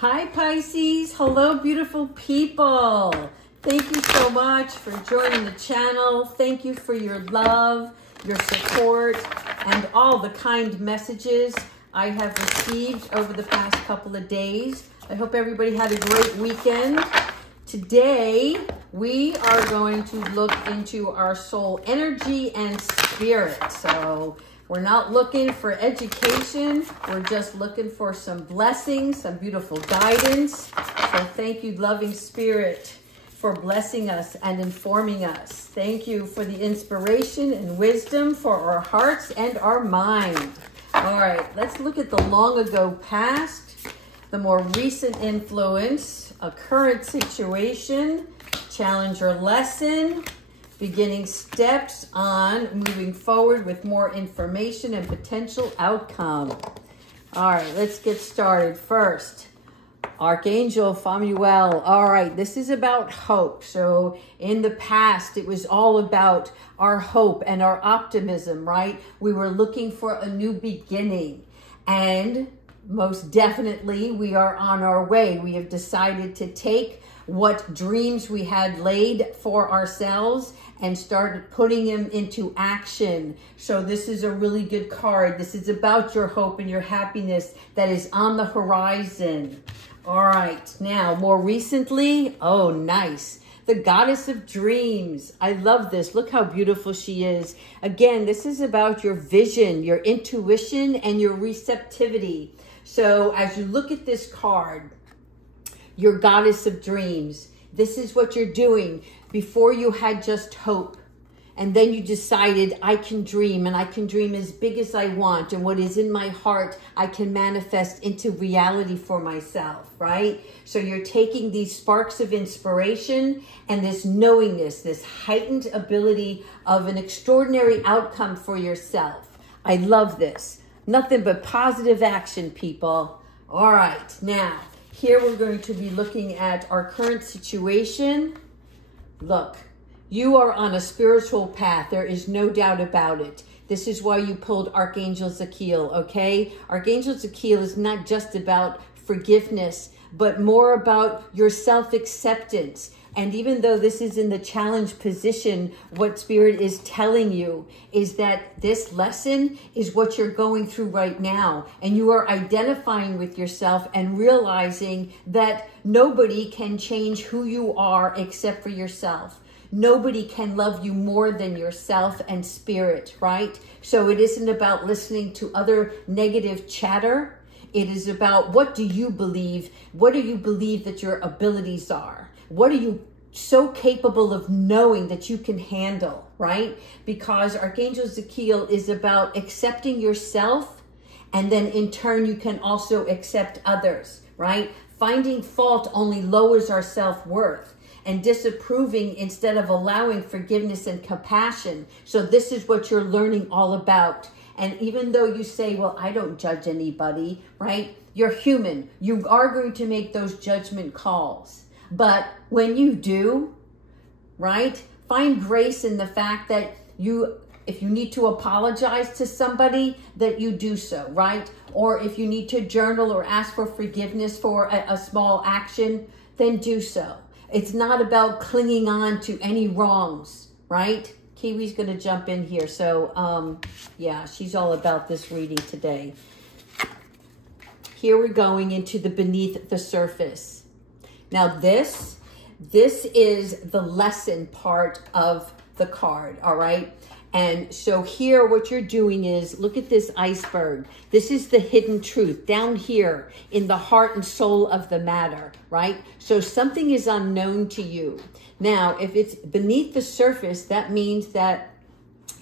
Hi Pisces, hello beautiful people. Thank you so much for joining the channel. Thank you for your love, your support, and all the kind messages I have received over the past couple of days. I hope everybody had a great weekend. Today, we are going to look into our soul energy and spirit. So we're not looking for education. We're just looking for some blessings, some beautiful guidance. So thank you, loving spirit, for blessing us and informing us. Thank you for the inspiration and wisdom for our hearts and our mind. All right, let's look at the long ago past, the more recent influence, a current situation, challenge or lesson, beginning steps on moving forward with more information and potential outcome. All right, let's get started. First, Archangel Famuel. All right, this is about hope. So in the past, it was all about our hope and our optimism, right? We were looking for a new beginning, and most definitely we are on our way. We have decided to take what dreams we had laid for ourselves and started putting them into action. So this is a really good card. This is about your hope and your happiness that is on the horizon. All right, now more recently, oh nice, the goddess of dreams. I love this. Look how beautiful she is. Again, this is about your vision, your intuition, and your receptivity. So as you look at this card, your goddess of dreams, this is what you're doing. Before you had just hope, and then you decided, I can dream, and I can dream as big as I want, and what is in my heart I can manifest into reality for myself, right? So you're taking these sparks of inspiration and this knowingness, this heightened ability of an extraordinary outcome for yourself. I love this. Nothing but positive action, people. All right, now here we're going to be looking at our current situation. Look, you are on a spiritual path. There is no doubt about it. This is why you pulled Archangel Zachiel, okay? Archangel Zachiel is not just about forgiveness, but more about your self-acceptance. And even though this is in the challenge position, what Spirit is telling you is that this lesson is what you're going through right now. And you are identifying with yourself and realizing that nobody can change who you are except for yourself. Nobody can love you more than yourself and Spirit, right? So it isn't about listening to other negative chatter. It is about, what do you believe? What do you believe that your abilities are? What are you so capable of knowing that you can handle, right? Because Archangel Zachiel is about accepting yourself, and then in turn you can also accept others, right? Finding fault only lowers our self-worth, and disapproving instead of allowing forgiveness and compassion. So this is what you're learning all about. And even though you say, well, I don't judge anybody, right? You're human. You are going to make those judgment calls. But when you do, right, find grace in the fact that if you need to apologize to somebody, that you do so, right? Or if you need to journal or ask for forgiveness for a small action, then do so. It's not about clinging on to any wrongs, right? Kiwi's going to jump in here. So, yeah, she's all about this reading today. Here we're going into the beneath the surface. Now this is the lesson part of the card, all right? And so here what you're doing is, look at this iceberg. This is the hidden truth down here in the heart and soul of the matter, right? So something is unknown to you. Now, if it's beneath the surface, that means that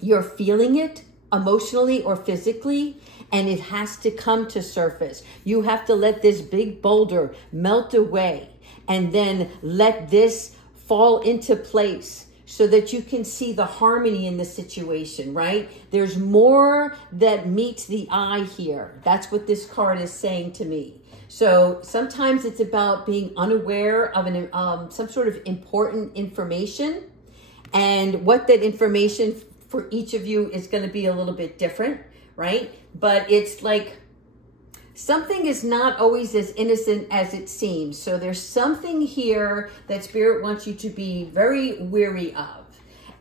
you're feeling it emotionally or physically, and it has to come to surface. You have to let this big boulder melt away, and then let this fall into place so that you can see the harmony in the situation, right? There's more that meets the eye here. That's what this card is saying to me. So sometimes it's about being unaware of some sort of important information, and what that information for each of you is going to be a little bit different, right? But it's like something is not always as innocent as it seems. So there's something here that Spirit wants you to be very wary of.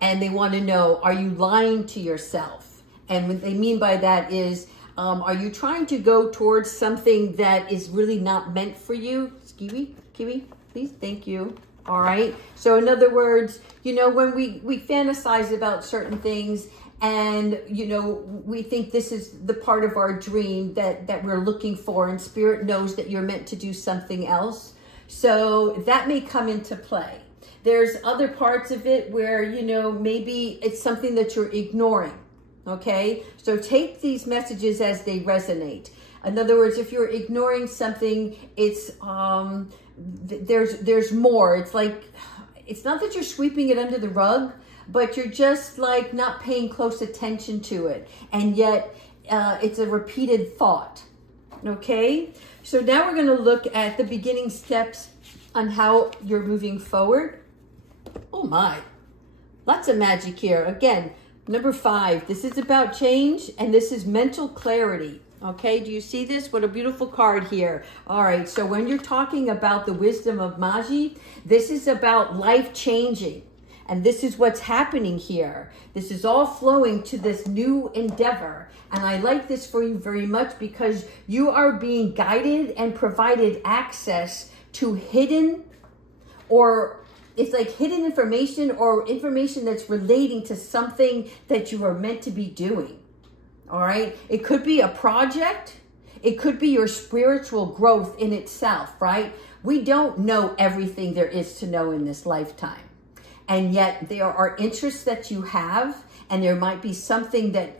And they want to know, are you lying to yourself? And what they mean by that is, are you trying to go towards something that is really not meant for you? Kiwi, please, thank you. All right. So in other words, you know, when we fantasize about certain things and, you know, we think this is the part of our dream that we're looking for, and Spirit knows that you're meant to do something else. So that may come into play. There's other parts of it where, you know, maybe it's something that you're ignoring. Okay. So take these messages as they resonate. In other words, if you're ignoring something, it's, there's more. It's like, it's not that you're sweeping it under the rug, but you're just like not paying close attention to it. And yet it's a repeated thought. Okay. So now we're going to look at the beginning steps on how you're moving forward. Oh my, lots of magic here. Again, number 5, this is about change and this is mental clarity. Okay, do you see this? What a beautiful card here. All right, so when you're talking about the wisdom of Magi, this is about life changing. And this is what's happening here. This is all flowing to this new endeavor. And I like this for you very much because you are being guided and provided access to hidden, or it's like hidden information or information that's relating to something that you are meant to be doing. All right. It could be a project. It could be your spiritual growth in itself, right? We don't know everything there is to know in this lifetime. And yet there are interests that you have, and there might be something that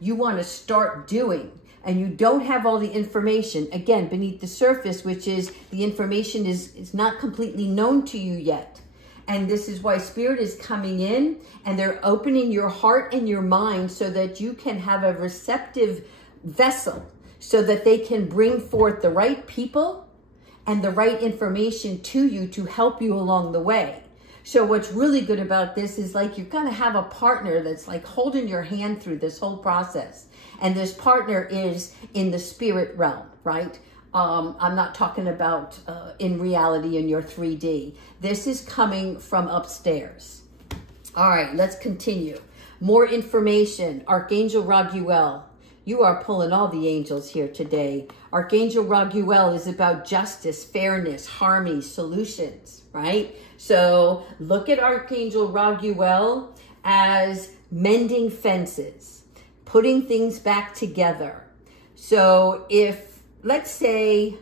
you want to start doing, and you don't have all the information, again, beneath the surface, which is the information is not completely known to you yet. And this is why Spirit is coming in and they're opening your heart and your mind so that you can have a receptive vessel, so that they can bring forth the right people and the right information to you to help you along the way. So what's really good about this is like you're going to have a partner that's like holding your hand through this whole process. And this partner is in the spirit realm, right? I'm not talking about in reality in your 3D. This is coming from upstairs. All right, let's continue. More information. Archangel Raguel. You are pulling all the angels here today. Archangel Raguel is about justice, fairness, harmony, solutions, right? So look at Archangel Raguel as mending fences, putting things back together. So if, let's say,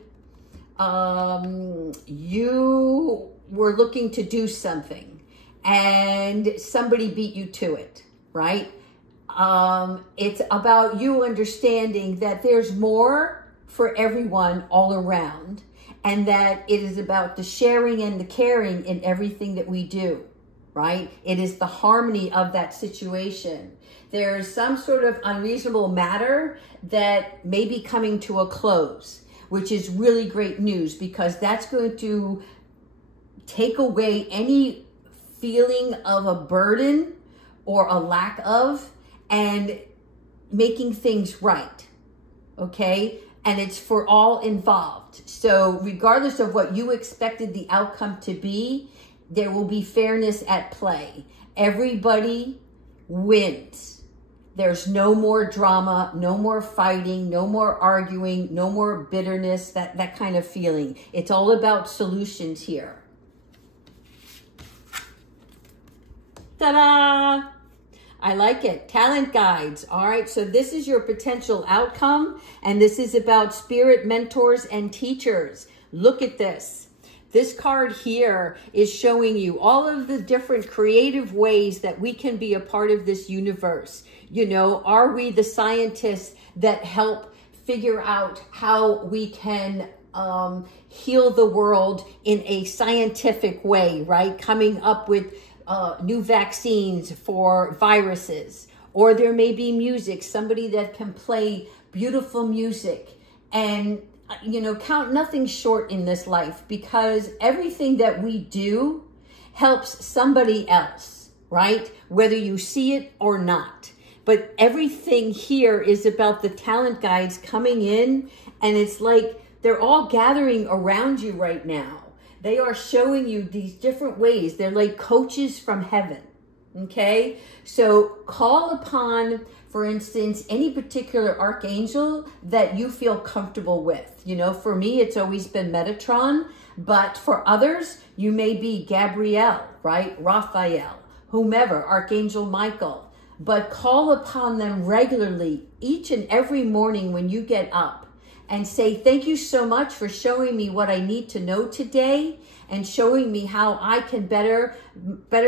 you were looking to do something and somebody beat you to it, right? It's about you understanding that there's more for everyone all around, and that it is about the sharing and the caring in everything that we do, right? It is the harmony of that situation. There's some sort of unreasonable matter that may be coming to a close, which is really great news, because that's going to take away any feeling of a burden or a lack of, and making things right, okay? And it's for all involved. So regardless of what you expected the outcome to be, there will be fairness at play. Everybody wins. There's no more drama, no more fighting, no more arguing, no more bitterness, that kind of feeling. It's all about solutions here. Ta-da! I like it. Talent guides. All right. So this is your potential outcome. And this is about spirit mentors and teachers. Look at this. This card here is showing you all of the different creative ways that we can be a part of this universe. You know, are we the scientists that help figure out how we can heal the world in a scientific way, right? Coming up with new vaccines for viruses. Or there may be music, somebody that can play beautiful music. And, you know, count nothing short in this life, because everything that we do helps somebody else, right? Whether you see it or not. But everything here is about the talent guides coming in, and it's like they're all gathering around you right now. They are showing you these different ways. They're like coaches from heaven, okay? So call upon, for instance, any particular archangel that you feel comfortable with. You know, for me, it's always been Metatron, but for others, you may be Gabrielle, right? Raphael, whomever, Archangel Michael. But call upon them regularly each and every morning when you get up and say, thank you so much for showing me what I need to know today and showing me how I can better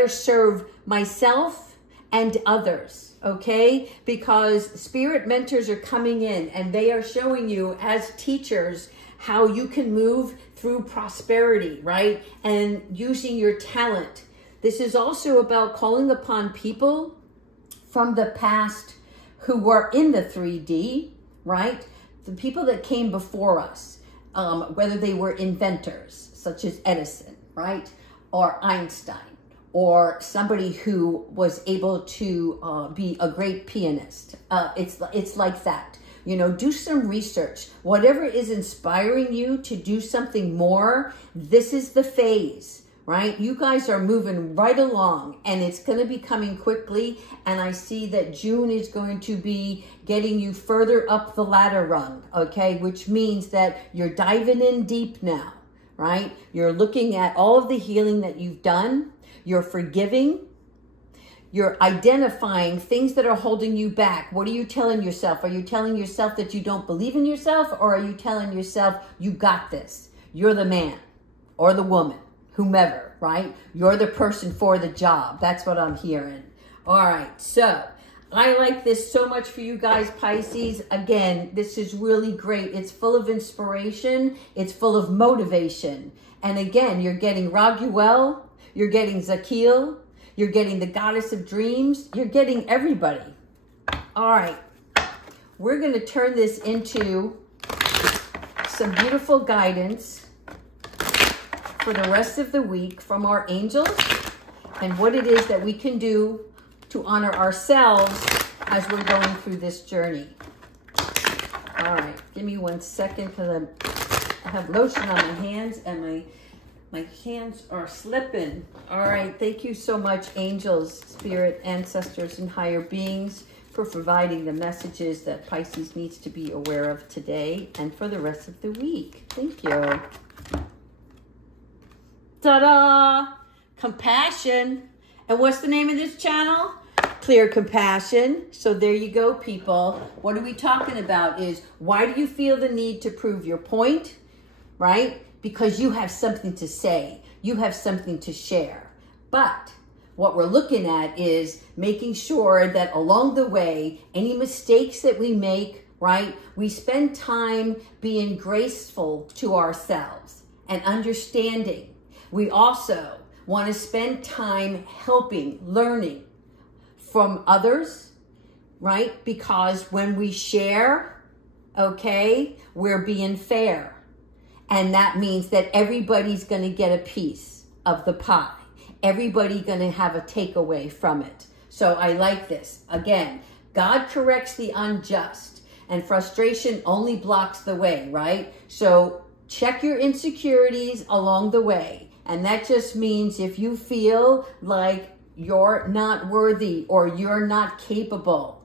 serve myself and others, okay? Because spirit mentors are coming in and they are showing you as teachers how you can move through prosperity, right? And using your talent. This is also about calling upon people from the past who were in the 3D, right? The people that came before us, whether they were inventors, such as Edison, right? Or Einstein, or somebody who was able to be a great pianist. It's like that. You know, do some research. Whatever is inspiring you to do something more, this is the phase, right? You guys are moving right along and it's going to be coming quickly. And I see that June is going to be getting you further up the ladder rung, okay? Which means that you're diving in deep now, right? You're looking at all of the healing that you've done. You're forgiving. You're identifying things that are holding you back. What are you telling yourself? Are you telling yourself that you don't believe in yourself? Or are you telling yourself, you got this? You're the man or the woman, whomever, right? You're the person for the job. That's what I'm hearing. All right, so I like this so much for you guys, Pisces. Again, this is really great. It's full of inspiration. It's full of motivation. And again, you're getting Raguel, you're getting Zakiel, you're getting the goddess of dreams. You're getting everybody. All right. We're going to turn this into some beautiful guidance for the rest of the week from our angels and what it is that we can do to honor ourselves as we're going through this journey. All right. Give me 1 second because I have lotion on my hands and my hands are slipping. All right. Thank you so much, angels, spirit, ancestors, and higher beings, for providing the messages that Pisces needs to be aware of today and for the rest of the week. Thank you. Ta-da! Compassion. And what's the name of this channel? Clear Compassion. So there you go, people. What are we talking about is, why do you feel the need to prove your point, right? Because you have something to say. You have something to share. But what we're looking at is making sure that along the way, any mistakes that we make, right, we spend time being graceful to ourselves and understanding. We also want to spend time helping, learning from others, right? Because when we share, okay, we're being fair. And that means that everybody's going to get a piece of the pie. Everybody going to have a takeaway from it. So I like this. Again, God corrects the unjust, and frustration only blocks the way, right? So check your insecurities along the way. And that just means if you feel like you're not worthy or you're not capable,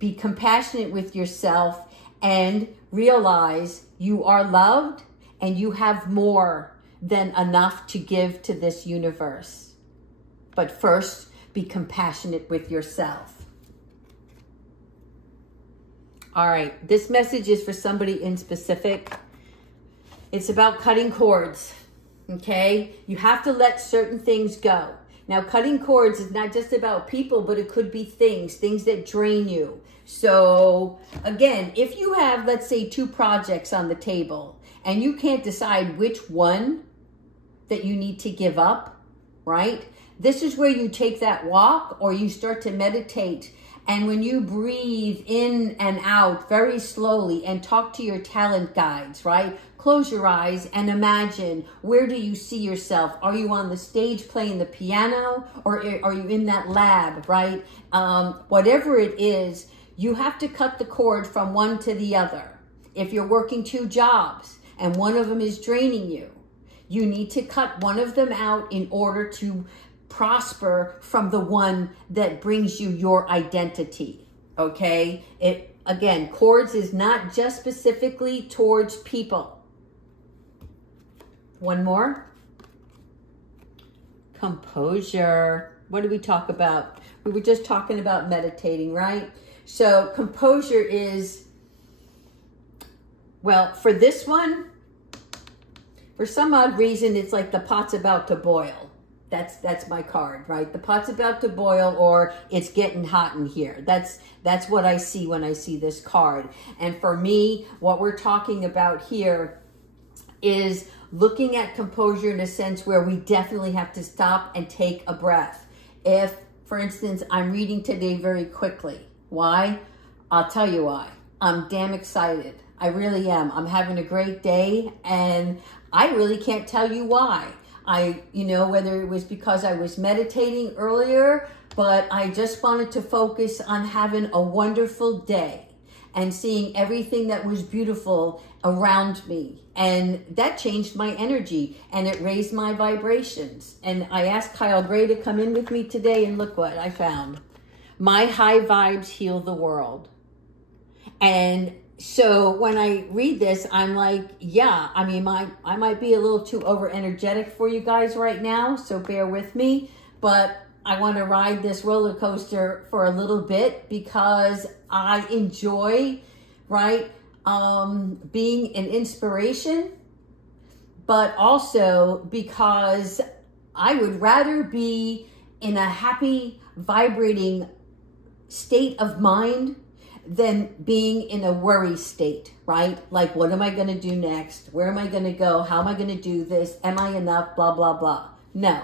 be compassionate with yourself and realize you are loved and you have more than enough to give to this universe. But first, be compassionate with yourself. All right, this message is for somebody in specific. It's about cutting cords, okay? You have to let certain things go. Now, cutting cords is not just about people, but it could be things that drain you. So again, if you have, let's say, 2 projects on the table and you can't decide which one that you need to give up, right? This is where you take that walk or you start to meditate. And when you breathe in and out very slowly and talk to your talent guides, right? close your eyes and imagine, where do you see yourself? Are you on the stage playing the piano, or are you in that lab, right? Whatever it is, you have to cut the cord from one to the other. If you're working 2 jobs and one of them is draining you, you need to cut one of them out in order to prosper from the one that brings you your identity, okay? Again, cords is not just specifically towards people. One more. Composure. What did we talk about? We were just talking about meditating, right? So composure is, well, for this one, for some odd reason, it's like the pot's about to boil. That's my card, right? The pot's about to boil, or it's getting hot in here. That's what I see when I see this card. And for me, what we're talking about here is looking at composure in a sense where we definitely have to stop and take a breath. If, for instance, I'm reading today very quickly. Why? I'll tell you why. I'm damn excited. I really am. I'm having a great day, and I really can't tell you why. Whether it was because I was meditating earlier, but I just wanted to focus on having a wonderful day and seeing everything that was beautiful around me. And that changed my energy, and it raised my vibrations. And I asked Kyle Gray to come in with me today, and look what I found. My high vibes heal the world. And so when I read this, I'm like, yeah, I mean, I might be a little too over energetic for you guys right now, so bear with me. But I want to ride this roller coaster for a little bit because I enjoy, right, being an inspiration, but also because I would rather be in a happy, vibrating state of mind than being in a worry state, right? Like, what am I going to do next? Where am I going to go? How am I going to do this? Am I enough? Blah, blah, blah. No.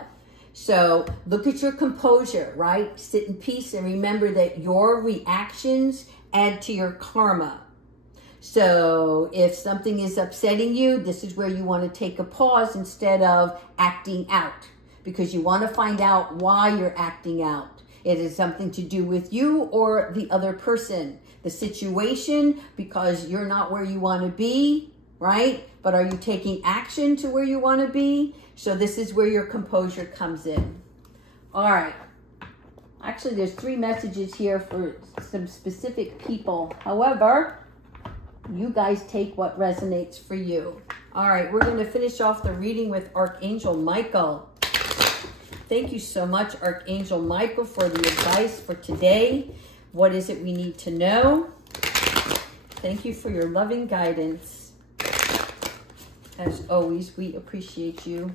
So look at your composure, right? Sit in peace and remember that your reactions add to your karma. So if something is upsetting you, this is where you want to take a pause instead of acting out, because you want to find out why you're acting out. It is something to do with you or the other person, the situation, because you're not where you want to be, right? But are you taking action to where you want to be? So this is where your composure comes in. All right. Actually, there's 3 messages here for some specific people. However, you guys take what resonates for you. All right, we're going to finish off the reading with Archangel Michael. Thank you so much, Archangel Michael, for the advice for today. What is it we need to know? Thank you for your loving guidance. As always, we appreciate you.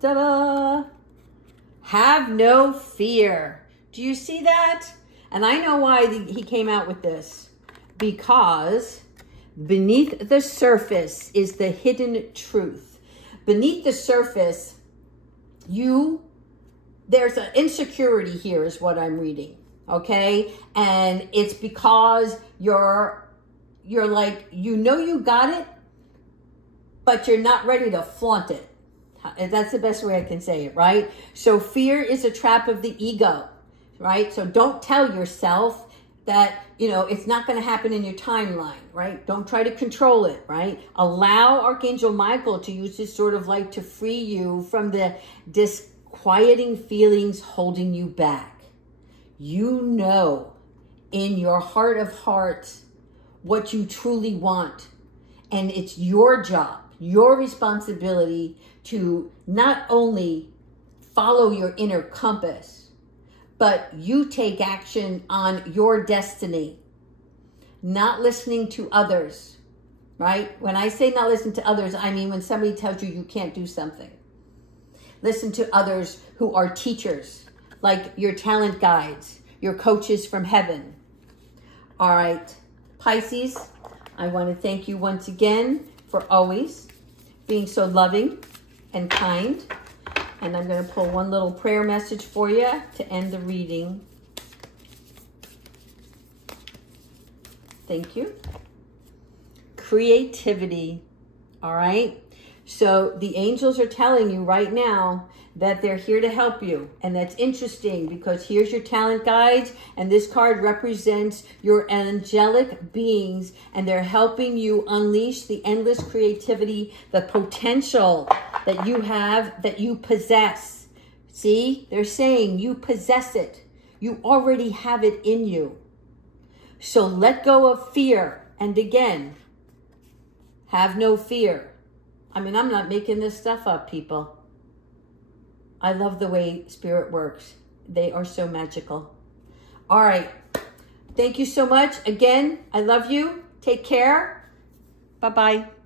Ta-da! Have no fear. Do you see that? And I know why he came out with this. Because beneath the surface is the hidden truth. Beneath the surface, there's an insecurity here is what I'm reading, okay? And it's because you're like, you got it, but you're not ready to flaunt it. That's the best way I can say it, right? So fear is a trap of the ego, right? So don't tell yourself that, it's not going to happen in your timeline, right? Don't try to control it, right? Allow Archangel Michael to use this sort of light to free you from the disquieting feelings holding you back. You know in your heart of hearts what you truly want. And it's your job, your responsibility to not only follow your inner compass, but you take action on your destiny. Not listening to others, right? When I say not listen to others, I mean when somebody tells you you can't do something. Listen to others who are teachers, like your talent guides, your coaches from heaven. All right, Pisces, I want to thank you once again for always being so loving and kind. And I'm going to pull one little prayer message for you to end the reading. Thank you. Creativity. All right. So the angels are telling you right now that they're here to help you. And that's interesting because here's your talent guides. And this card represents your angelic beings. And they're helping you unleash the endless creativity, the potential that you have, that you possess. See, they're saying you possess it. You already have it in you. So let go of fear. And again, have no fear. I mean, I'm not making this stuff up, people. I love the way Spirit works. They are so magical. All right. Thank you so much. Again, I love you. Take care. Bye-bye.